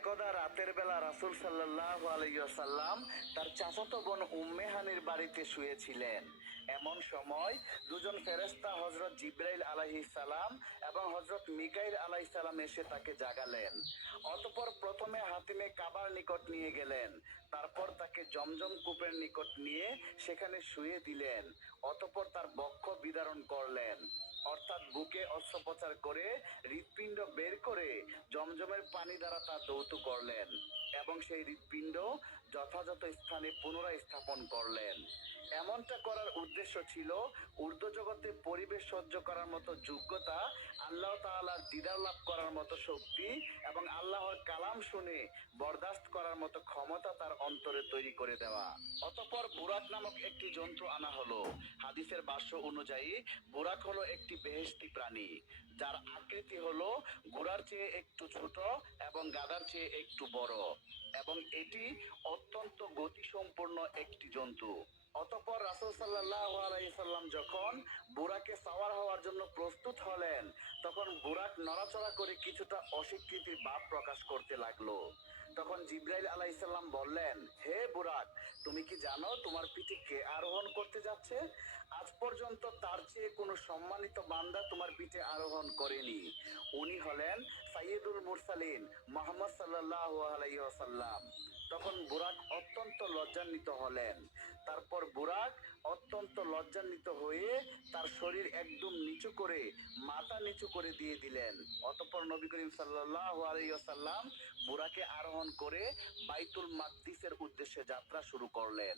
একদা রাতের বেলা রাসূল সাল্লাল্লাহু আলাইহি ওয়াসাল্লাম তার চাচাতো বোন উম্মে হানির বাড়িতে শুয়েছিলেন। এমন সময় দুজন ফেরেশতা হযরত জিবরাইল আলাইহিস সালাম এবং হযরত মিকাইল আলাইহিস সালাম এসে তাকে জাগালেন। অতঃপর প্রথমে হাতিমে কাবার নিকট নিয়ে গেলেন, তারপর তাকে জমজম কূপের নিকট নিয়ে সেখানে শুয়ে দিলেন। অতঃপর তার বক্ষ বিদারণ করলেন, অর্থাৎ বুকে অস্ত্রোপচার করে হৃৎপিণ্ড বের করে জমজমের পানি দ্বারা তা ধৌত করলেন এবং সেই হৃৎপিণ্ড যথাযথ স্থানে পুনরায় স্থাপন করলেন। এমনটা করার উদ্দেশ্য ছিল ঊর্ধ্ব জগতে পরিবেশ সহ্য করার মতো যোগ্যতা, আল্লাহ তাআলার দিদার লাভ করার মতো শক্তি এবং আল্লাহর কালাম শুনে বরদাস্ত করার মতো ক্ষমতা তার অন্তরে তৈরি করে দেওয়া। অতঃপর বুরাক নামক একটি জন্তু আনা হলো। হাদিসের ভাষ্য অনুযায়ী বুরাক হলো একটি বেহেশতি প্রাণী, যার আকৃতি হলো ঘোড়ার চেয়ে একটু ছোট এবং গাধার চেয়ে একটু বড়, এবং এটি অত্যন্ত গতিসম্পন্ন একটি জন্তু। অতঃপর রাসূল সাল্লাল্লাহু আলাইহি সাল্লাম যখন বুরাকে সাওয়ার হওয়ার জন্য প্রস্তুত হলেন, তখন বুরাক নড়াচড়া করে কিছুটা অস্বীকৃতির ভাব প্রকাশ করতে লাগলো। তখন জিবরাইল আলাইহিস সালাম বললেন, হে বুরাক, তুমি কি জানো তোমার পিঠে কে আরোহণ করতে যাচ্ছে? আজ পর্যন্ত তার চেয়ে কোনো সম্মানিত বান্দা তোমার পিঠে আরোহণ করেনি। উনি হলেন সাইয়্যিদুল মুরসালিন মুহাম্মদ সাল্লাল্লাহু আলাইহি ওয়াসাল্লাম। তখন বুরাক অত্যন্ত লজ্জান্বিত হলেন। তারপর বুরাক অত্যন্ত লজ্জান্বিত হয়ে তার শরীর একদম নিচু করে মাথা নিচু করে দিয়ে দিলেন। অতঃপর নবী করিম সাল্লাল্লাহু আলাইহি ওয়াসাল্লাম বুরাকে আরোহণ করে বাইতুল মাকদিসের উদ্দেশ্যে যাত্রা শুরু করলেন।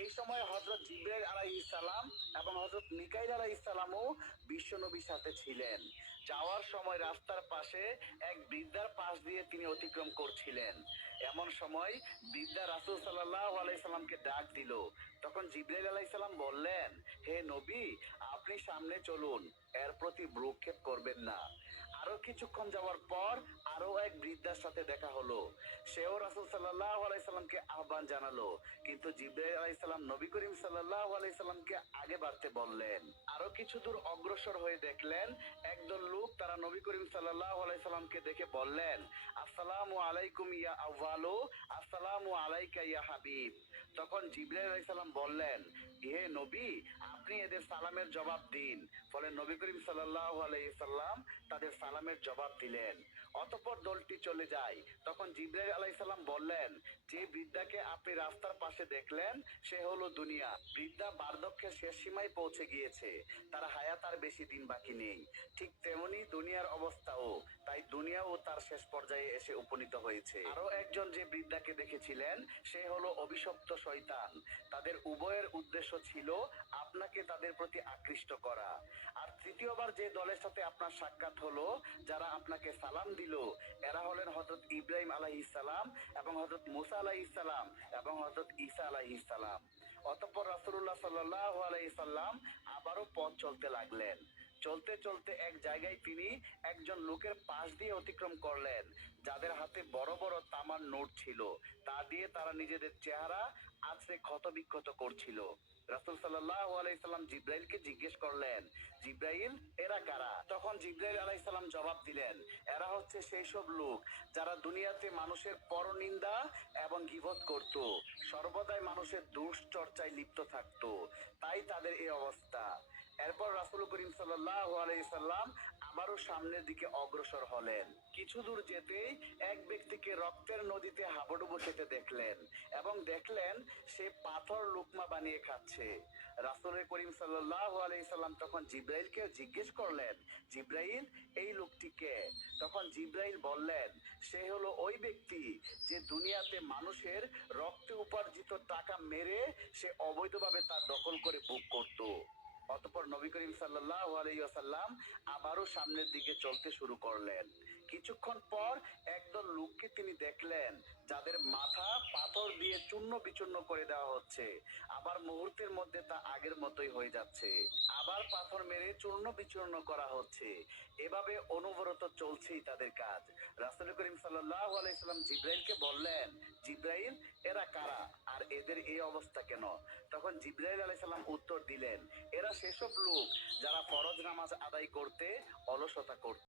এই সময় হযরত জিবরাইল আলাইহিস সালাম এবং হযরত মিকাইল আলাইহিস সালামও বিশ্বনবীর সাথে ছিলেন। যাওয়ার সময় রাস্তার পাশে এক বৃদ্ধার পাশ দিয়ে তিনি অতিক্রম করছিলেন। এমন সময় বৃদ্ধা রাসূল সাল্লাল্লাহু আলাইহি সাল্লামকে ডাক দিল। তখন জিবরাইল আলাইহিস সালাম বললেন, হে নবী, আপনি সামনে চলুন, এর প্রতি ভ্রুক্ষেপ করবেন না। আরো কিছুক্ষণ যাওয়ার পর আরো এক বৃদ্ধার সাথে দেখা হলো। সেও রাসূল সাল্লাল্লাহু আলাইহি সাল্লামকে আহ্বান জানালো, কিন্তু জিবরাইল আলাইহিস সালাম নবী করিম সাল্লাল্লাহু আলাইহি সাল্লামকে আগে বাড়তে বললেন। আরো কিছু দূর অগ্রসর হয়ে দেখলেন একদল লোক তারা নবী করিম সাল্লাল্লাহু আলাইহি সাল্লামকে দেখে বললেন, আসসালামু আলাইকুম ইয়া আউয়ালু, আসসালামু আলাইকা ইয়া হাবিব। তখন জিবরাইল আলাইহিস সালাম বললেন, হে নবী, আপনি এদের সালামের জবাব দিন। ফলে নবী করিম সাল্লাল্লাহু আলাইহি সাল্লাম তাদের সালামের জবাব দিলেন। অতঃপর দলটি চলে যায়। তখন জিবরাইল আলাইহিস সালাম বললেন, যে বৃদ্ধাকে আপনি রাস্তার পাশে দেখলেন সে হলো দুনিয়া। বৃদ্ধা বার্ধক্যের শেষ সীমায় পৌঁছে গিয়েছে, তার হায়াত আর বেশি দিন বাকি নেই। ঠিক তেমনি দুনিয়ার অবস্থাও, তাই দুনিয়াও তার শেষ পর্যায়ে এসে উপনীত হয়েছে। আরো একজন যে বৃদ্ধাকে দেখেছিলেন সে হলো অভিশপ্ত শয়তান। তাদের উভয়ের উদ্দেশ্য ছিল আপনাকে তাদের প্রতি আকৃষ্ট করা। আর তৃতীয়বার যে দলের সাথে আপনার সাক্ষাৎ হলো, যারা আপনাকে সালাম দিল, এরা হলেন হযরত ইব্রাহিম আলাইহিস সালাম এবং হযরত মুসা আলাইহিস সালাম এবং হযরত ঈসা আলাইহিস সালাম। অতঃপর রাসূলুল্লাহ সাল্লাল্লাহু আলাইহি সাল্লাম আবারও পথ চলতে লাগলেন। চলতে চলতে এক জায়গায় তিনি একজন লোকের পাশ দিয়ে অতিক্রম করলেন, যাদের হাতে বড় বড় তামার নোট ছিল। তা দিয়ে তারা নিজেদের চেহারা আঁচড়ে ক্ষতবিক্ষত করছিল। রাসূল সাল্লাল্লাহু আলাইহি সাল্লাম জিবরাইলকে জিজ্ঞেস করলেন, জিবরাইল, এরা কারা? তখন জিবরাইল আলাইহিস সালাম জবাব দিলেন, এরা হচ্ছে সেই সব লোক যারা দুনিয়াতে মানুষের পরনিন্দা এবং গীবত করত, সর্বদাই মানুষের দুশ্চর্চায় লিপ্ত থাকতো, তাই তাদের এই অবস্থা। এরপর রাসূল করিম সাল্লাল্লাহু আলাইহি সাল্লাম আবারও সামনের দিকে অগ্রসর হলেন। কিছু দূর যেতেই এক ব্যক্তিকে রক্তের নদীতে হাবুডুবু খেতে দেখলেন এবং দেখলেন সে পাথর লুকমা বানিয়ে খাচ্ছে। রাসূল করিম সাল্লাল্লাহু আলাইহি সাল্লাম তখন জিবরাইলকে জিজ্ঞেস করলেন, জিবরাইল, এই লোকটি কে? তখন জিবরাইল বললেন, সে হলো ওই ব্যক্তি যে দুনিয়াতে মানুষের রক্তে উপার্জিত টাকা মেরে সে অবৈধভাবে তা দখল করে ভোগ করত। অতঃপর নবী করিম সাল্লাল্লাহু আলাইহি ওয়াসাল্লাম আবারও সামনের দিকে চলতে শুরু করলেন। কিছুক্ষণ পর একদল লোককে তিনি দেখলেন, যাদের মাথা পাথর দিয়ে চূর্ণ বিচূর্ণ করে দেওয়া হচ্ছে। আবার মুহূর্তের মধ্যে তা আগের মতোই হয়ে যাচ্ছে। আবার পাথর মেরে চূর্ণ বিচূর্ণ করা হচ্ছে। এভাবে অনবরত চলছেই তাদের কাজ। রাসূল করিম সাল্লাল্লাহু আলাইহি সাল্লাম জিবরাইলকে বললেন, জিবরাইল, এরা কারা আর এদের এই অবস্থা কেন? তখন জিবরাইল আলাইহিস সালাম উত্তর দিলেন, এরা সেসব লোক যারা ফরজ নামাজ আদায় করতে অলসতা করত।